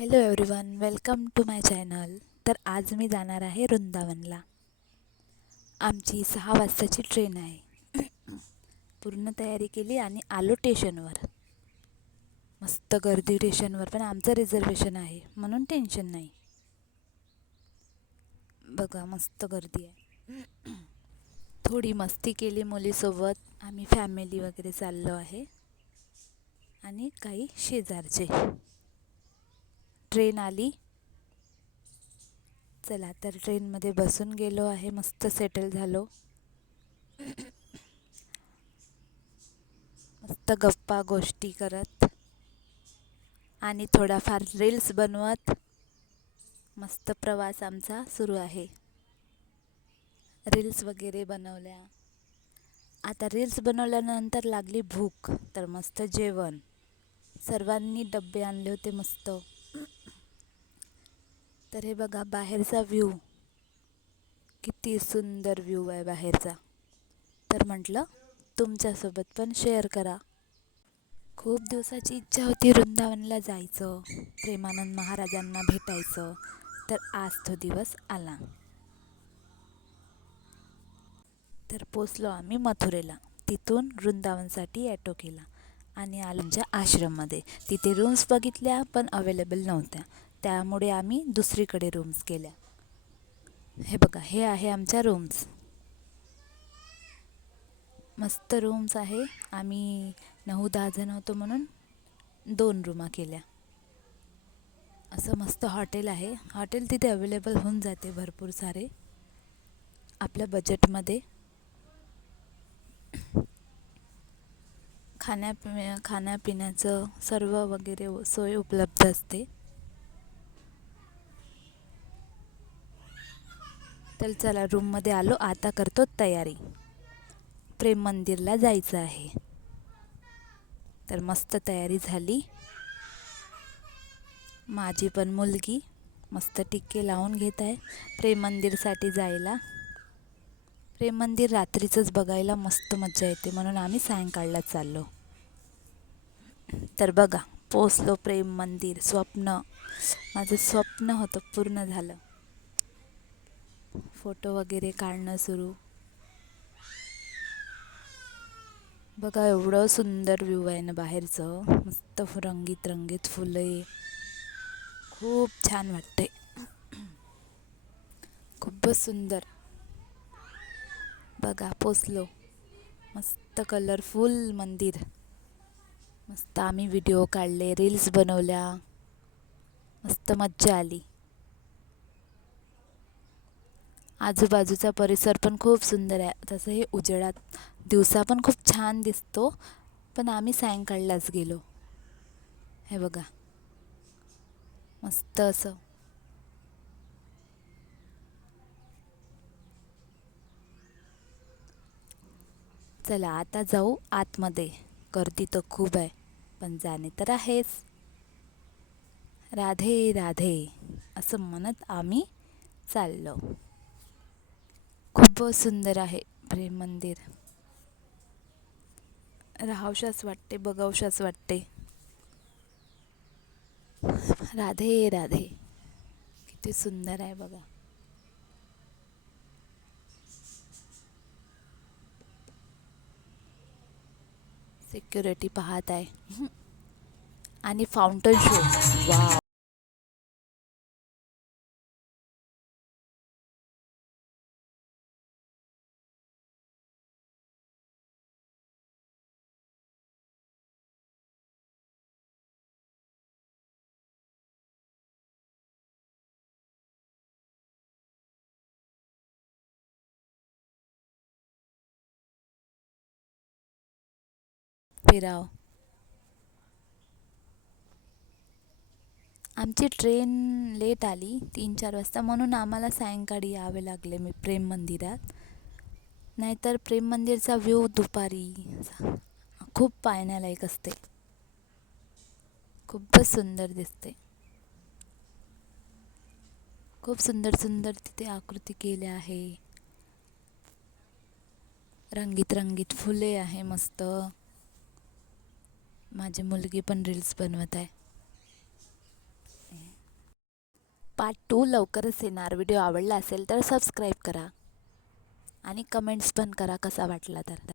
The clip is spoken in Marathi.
Hello everyone, welcome to my channel. तर आज मी जाणार आहे वृंदावनला. आमची 6 वाजताची ट्रेन आहे. पूर्ण तयारी केली आणि आलो स्टेशनवर. मस्त गर्दी स्टेशनवर, पण आमचं रिझर्वेशन आहे म्हणून टेन्शन नाही. बघा मस्त गर्दी आहे. थोडी मस्ती केली मुलीसोबत. आम्ही फॅमिली वगैरे चाललो आहे आणि काही शेजारचे. ट्रेन आली. चला तर ट्रेनमध्ये बसून गेलो आहे, मस्त सेटल झालो. मस्त गप्पा गोष्टी करत आणि थोडाफार रील्स बनवत मस्त प्रवास आमचा सुरू आहे. रील्स वगैरे बनवल्या. आता रील्स बनवल्यानंतर लागली भूक, तर मस्त जेवण. सर्वांनी डब्बे आणले होते मस्त. तर हे बघा बाहेरचा व्ह्यू, किती सुंदर व्ह्यू आहे बाहेरचा. तर म्हटलं तुमच्यासोबत पण शेअर करा. खूप दिवसाची इच्छा होती वृंदावनला जायचं, प्रेमानंद महाराजांना भेटायचं. तर आज तो दिवस आला. तर पोचलो आम्ही मथुरेला. तिथून वृंदावनसाठी ॲटो केला आणि आलो आमच्या आश्रममध्ये. तिथे रूम्स बघितल्या पण अवेलेबल नव्हत्या, त्यामुळे आम्ही दुसरीकडे रूम्स केल्या. हे बघा, हे आहे आमच्या रूम्स. मस्त रूम्स आहे. आम्ही 9-10 जण होतो म्हणून 2 रूमा केल्या. असं मस्त हॉटेल आहे. हॉटेल तिथे अवेलेबल होऊन जाते भरपूर सारे आपल्या बजेटमध्ये. खाण्यापिण्याचं सर्व वगैरे सोय उपलब्ध असते. तर चला रूममध्ये आलो. आता करतो तयारी. प्रेम मंदिरला जायचं आहे. तर मस्त तयारी झाली. माझी पण मुलगी मस्त टिक्के लावून घेत आहे प्रेम मंदिरसाठी जायला. प्रेम मंदिर रात्रीचंच बघायला मस्त मजा येते, म्हणून आम्ही सायंकाळला चाललो. तर बघा पोचलो प्रेम मंदिर. माझं स्वप्न होतं, पूर्ण झालं. फोटो वगैरे काढणं सुरू. बघा एवढं सुंदर व्ह्यू आहे ना बाहेरचं. मस्त रंगीत रंगीत फुले, खूप छान वाटते. खूपच सुंदर. बघा पोचलो. मस्त कलरफुल मंदिर. मस्त आम्ही व्हिडिओ काढले, रील्स बनवल्या. मस्त मज्जा आली. आजूबाजूचा परिसर पण खूप सुंदर आहे. तसं हे उजेडात दिवसा पण खूप छान दिसतो, पण आम्ही सायंकाळलाच गेलो. हे बघा मस्त असं. चला आता जाऊ आतमध्ये. गर्दी तर खूप आहे, पण जाणे तर आहेच. राधे राधे असं म्हणत आम्ही चाललो. खूप सुंदर आहे प्रेम मंदिर. राहावशाच वाटते, बघावशाच वाटते. राधे राधे, किती सुंदर आहे बघा. सिक्युरिटी पाहत आहे. आणि फाउंटन शो, वाव. फिराव. आमची ट्रेन लेट आली 3-4 वाजता, म्हणून आम्हाला सायंकाळी यावे लागले मी प्रेम मंदिरात. नाहीतर प्रेम मंदिरचा व्ह्यू दुपारी खूप पाहण्यालायक असते. खूपच सुंदर दिसते. खूप सुंदर सुंदर तिथे आकृती केल्या आहे. रंगीत रंगीत फुले आहे मस्त. माझी मुलगी पण रील्स बनवत आहे. पार्ट 2 लवकरच येणार. व्हिडिओ आवडला असेल तर सबस्क्राईब करा आणि कमेंट्स पण करा कसा वाटला तर.